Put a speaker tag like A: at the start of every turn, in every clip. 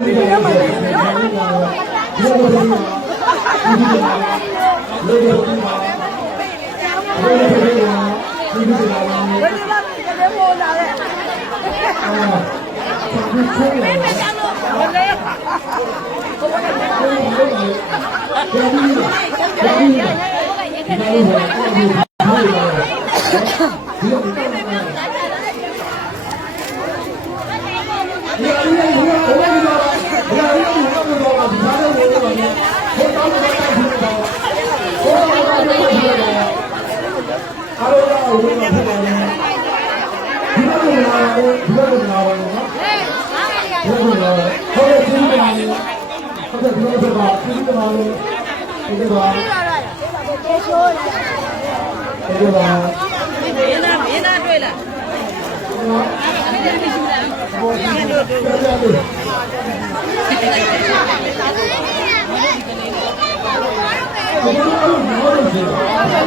A: အားလုံး ကဝင်လာဖြစ်တယ်ဒီလိုမျိုးလာတယ်ဒီလိုမျိုးလာတယ်နော်ဒီလိုမျိုးလာတယ်ဟုတ်ကဲ့ဒီလိုလာတယ်ဟုတ်ကဲ့ဒီလိုဖြစ်ပါဒီလိုလာတယ်ဒီလိုပါဒီလိုပါ
B: မင်းသားမင်းသားတွေ့လား
A: ဟုတ်အဲ့ဒါရှိပြီလားဒီကရှိပြီလားရော င်းတယ်ဟုတ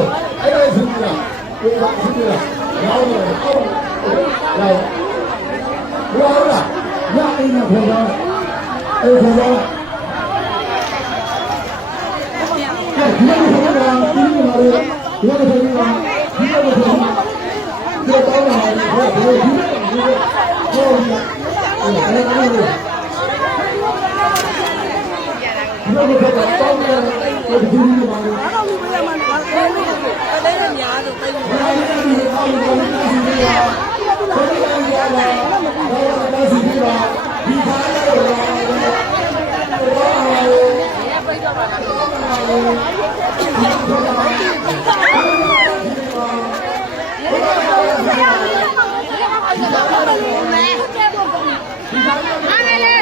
A: ်ရောင်းဘောလားရအိမ်မှာဖေတော့အေးဖေတော့ဒီလိုမျိုးဖေတော့ဒီလိုမျိုးဒီလိုမျိုးဒီလိုမျိုးဒီလိုမျိုးဒီလိုတောင်းတာဟုတ်ဒီလိုဒီလို ဟုတ်အဲ့ဒါလည်းဒီလိုမျိုးတော့တောင်းတယ်ဒီလိုမျိုးပါလို့
B: အဲ့လိုမျိုးရမှာကလေးနဲ့များဆိုတိတ်လို့
A: ဒီလိုမျိုးဒီလိုမျိုးဒီလိုမျိုးဘာလို့လဲ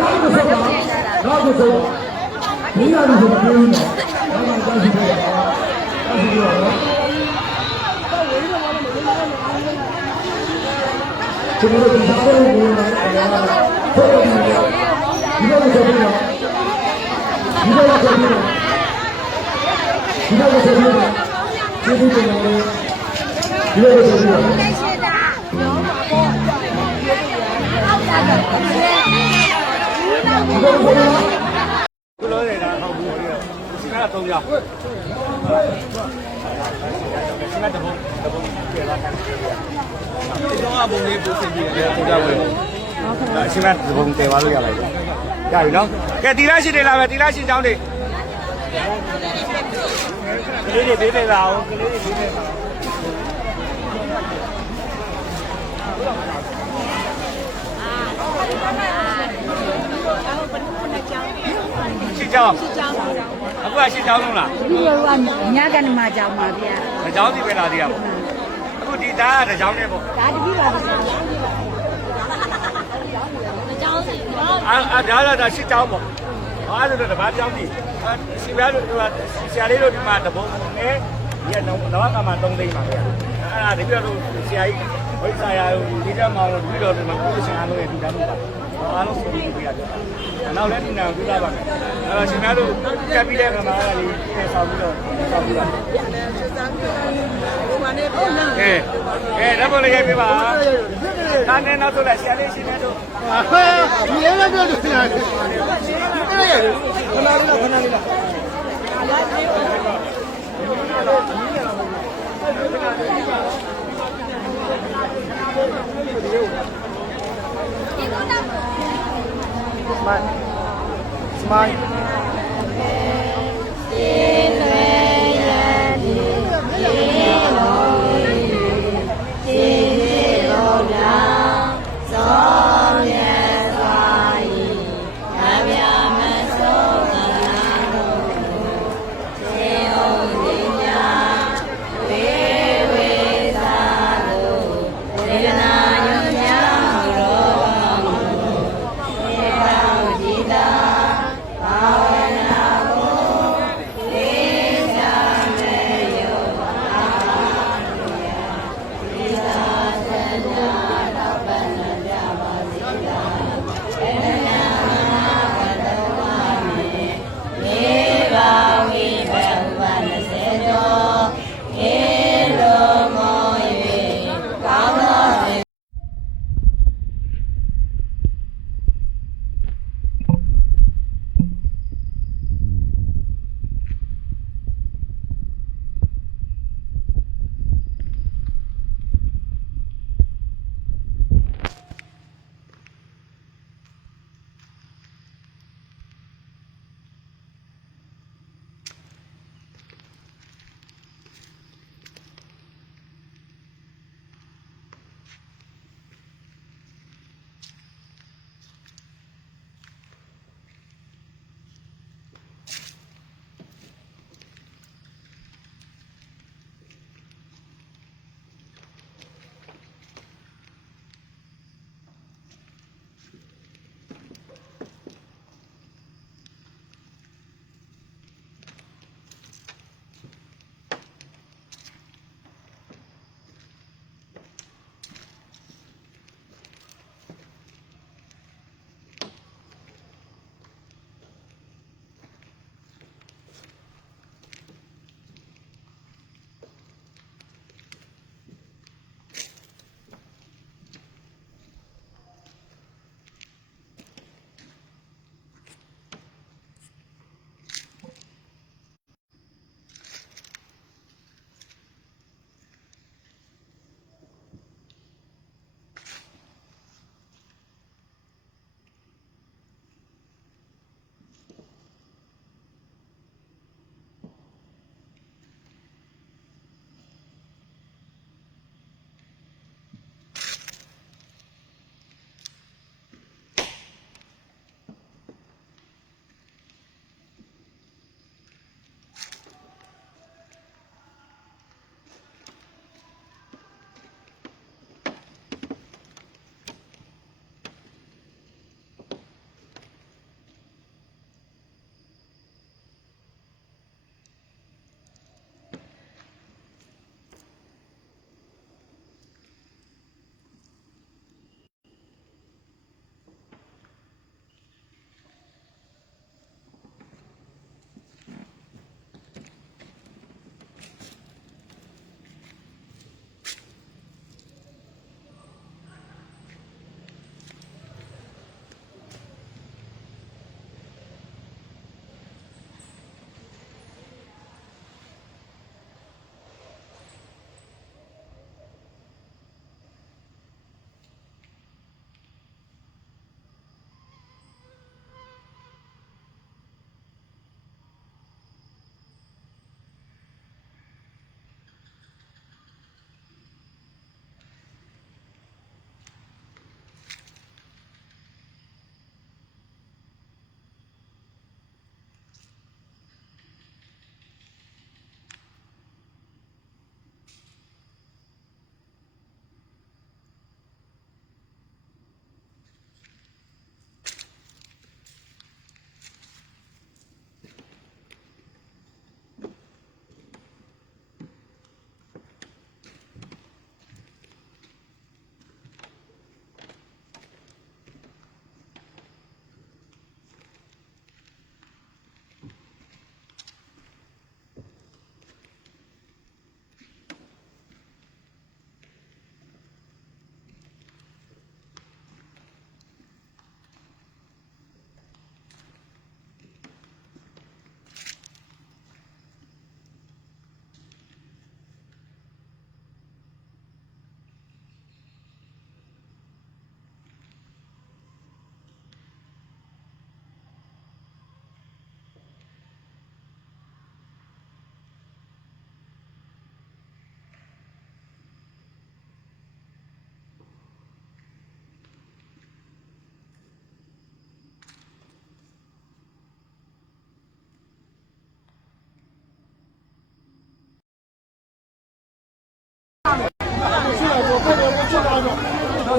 A: နောက်ကိုဆက်ပါ နောက်ကိုဆက်ဒီရလို့ဆိုမပြောဘူးနော်နောက်မှတောင်းစီပြရအောင်တောင်းစီပြရအောင်ကျွန်တော်တို့ဒီစားဖို့ဝင်လာတယ်ဟုတ်တယ်ဒီလိုမျိုးဆက်ပြီးတော့ဒီလိုမျိုးဆက်ပြီးတော့ဒီလိုမျိုးဆက်ပြီးတော့ဒီလိုမျိုးဆက်ပြီးတော့ဒီလိုမျိုးဆက်ပြီးတော့
C: ခုလုံးနေတာဟောက်ဘူးလေစီမံတော့ကြောက်စီမံတဘုံတဘုံပြေလာတယ်ဒီတော့အဘုံလေးပို့စင်ပြီးတယ်ပို့ကြဝင်ဟုတ်စီမံတဘုံတည်သွားလို့ရလိုက်တယ်ရပြီနော်ကဲတီလာရှိတယ်လားပဲတီလာရှိကြောင်းတွေကလေးတွေပေးပေးပါအောင်ကလေးတွေပေးပေးပါ င်းအခုကရှိကြောင်းလုံးလား
D: ဒီလိုကညကနေမှကြောင်ပါဗျာ
C: တကြောင်းစီပဲလာသေးရပါအခုဒီသားကတကြောင်းနဲ့ပေါ့
D: ဒါတတိပါဗျာ
C: အာအာဒါလာဒါရှစ်တောင်းပေါ့အားလို့တပတ်ကြောင်းပြီစီပြားတို့ဆရာလေးတို့ဒီမှာတပုံနဲ့ဒီကတော့တော့ကမှ3သိန်းပါပဲအဲ့ဒါဒီပြတော့ဆရာကြီးဝိဇာယာဒီကမှတော့ပြီးတော့ဒီမှာကိုယ်ရှင်အားလုံးရဲ့ဒီတန်းလို့ပါ အားလုံးဆုံးပြီးပြရတယ်နောက်လည်းဒီနာပြလာပါမယ်အဲ့တော့ရှင်များတို့ကပ်ပြီးတဲ့ခါမှာအဲ့ဒါလေးပြန်ဆောင်ပြီးတော့ဆောင်ပြီးပါ
B: ဟိုမှာနေပုံလား
C: ကဲကဲဓာတ်ပုံလေးရိုက်ပေးပါဒါနဲ့နောက်ဆိုလိုက်ဆရာလေးရှင်များတို့
A: ဒီလေးလည်းပြောလို့ရတယ်အဲ့ရခဏလေးလားခဏလေးလား
D: ဝ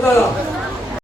A: どう。